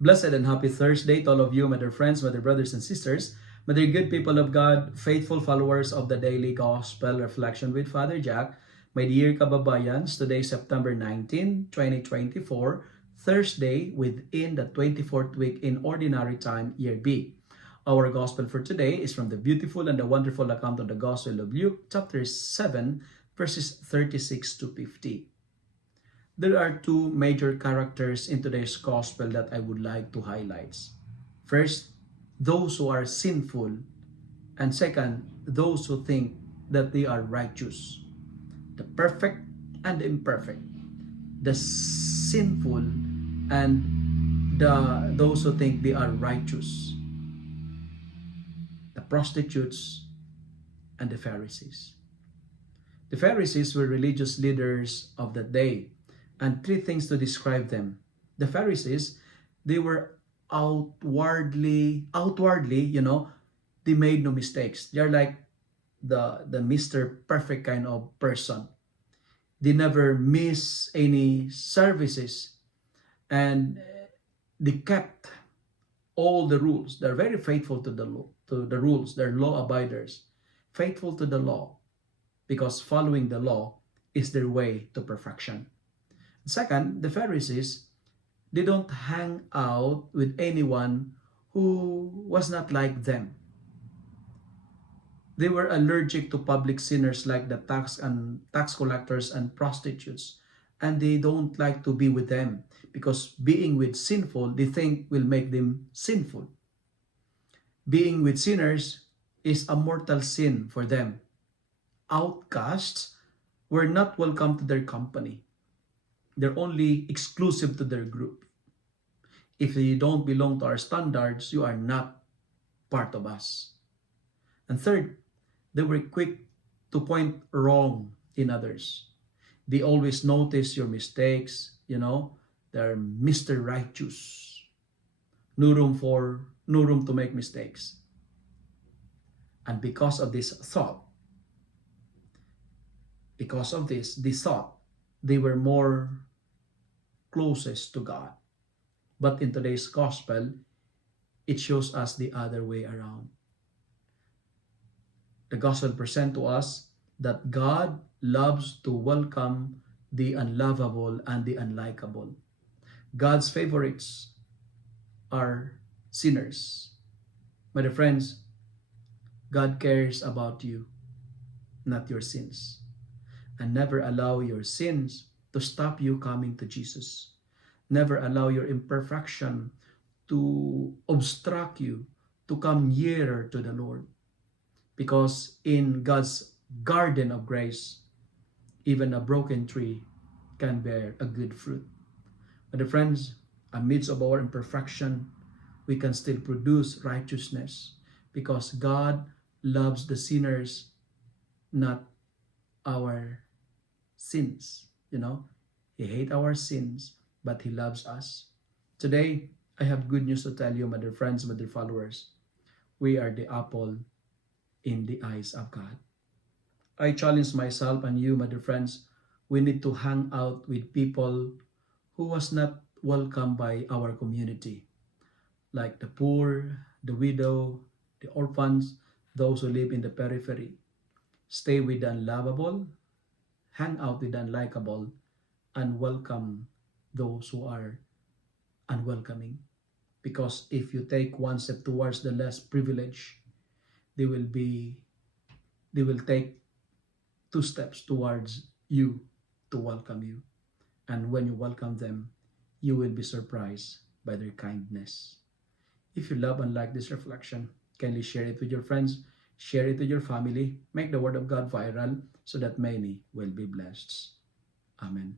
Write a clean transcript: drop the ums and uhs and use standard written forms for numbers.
Blessed and happy Thursday to all of you, my dear friends, my dear brothers and sisters, my dear good people of God, faithful followers of the Daily Gospel Reflection with Father Jack, my dear kababayans, today September 19, 2024, Thursday within the 24th week in Ordinary Time, Year B. Our Gospel for today is from the beautiful and the wonderful account of the Gospel of Luke, chapter 7, verses 36 to 50. There are two major characters in today's gospel that I would like to highlight. First, those who are sinful, and second, those who think that they are righteous. The perfect and the imperfect, the sinful and those who think they are righteous, the prostitutes and the Pharisees. The Pharisees were religious leaders of that day, and three things to describe them. The Pharisees, they were outwardly, they made no mistakes. They're like the Mr. Perfect kind of person. They never miss any services, and they kept all the rules. They're very faithful to the law, to the rules. They're law abiders, faithful to the law, because following the law is their way to perfection. Second, the Pharisees, they don't hang out with anyone who was not like them. They were allergic to public sinners like the tax collectors and prostitutes, and they don't like to be with them because being with sinful, they think will make them sinful. Being with sinners is a mortal sin for them. Outcasts were not welcome to their company. They're only exclusive to their group. If you don't belong to our standards, you are not part of us. And third, they were quick to point wrong in others. They always notice your mistakes, they're Mr. Righteous. No room to make mistakes. And because of this, they thought they were more closest to God. But in today's gospel, it shows us the other way around. The gospel presents to us that God loves to welcome the unlovable and the unlikable. God's favorites are sinners. My dear friends, God cares about you, not your sins. And never allow your sins to stop you coming to Jesus. Never allow your imperfection to obstruct you to come nearer to the Lord. Because in God's garden of grace, even a broken tree can bear a good fruit. But friends, amidst of our imperfection, we can still produce righteousness because God loves the sinners, not our sins. He hates our sins, but He loves us. Today, I have good news to tell you, my dear friends, my dear followers. We are the apple in the eyes of God. I challenge myself and you, my dear friends, we need to hang out with people who was not welcomed by our community, like the poor, the widow, the orphans, those who live in the periphery. Stay with the unlovable, hang out with the unlikable, and welcome those who are unwelcoming. Because if you take one step towards the less privileged, they will take two steps towards you to welcome you. And when you welcome them, you will be surprised by their kindness. If you love and like this reflection, kindly share it with your friends, share it with your family, make the word of God viral so that many will be blessed. Amen.